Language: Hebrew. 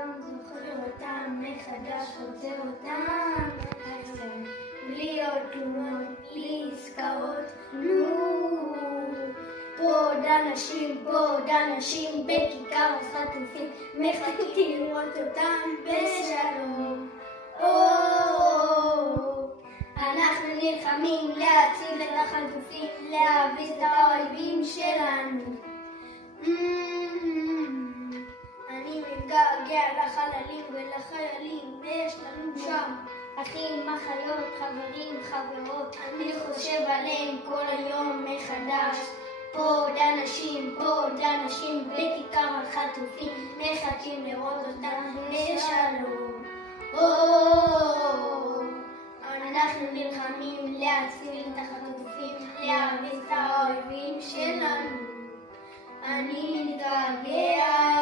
גם זוכר אותם, מחדש רוצה אותם. בלי עוד תלונות, בלי עסקאות, פה עוד אנשים בכיכר החטופים, מחכים לראות אותם בשלום. אנחנו נלחמים להציל את החטופים, להביס את האויבים שלנו. אני מתגעגע לחללים ולחיילים, ויש לנו שם אחים, אחיות, חברים, חברות. אני חושב עליהם כל היום מחדש. פה עוד אנשים בכיכר החטופים, מחכים לראות אותם בשלום. אנחנו נלחמים להציל את החטופים, להביס את האויבים שלנו. אני מתגעגע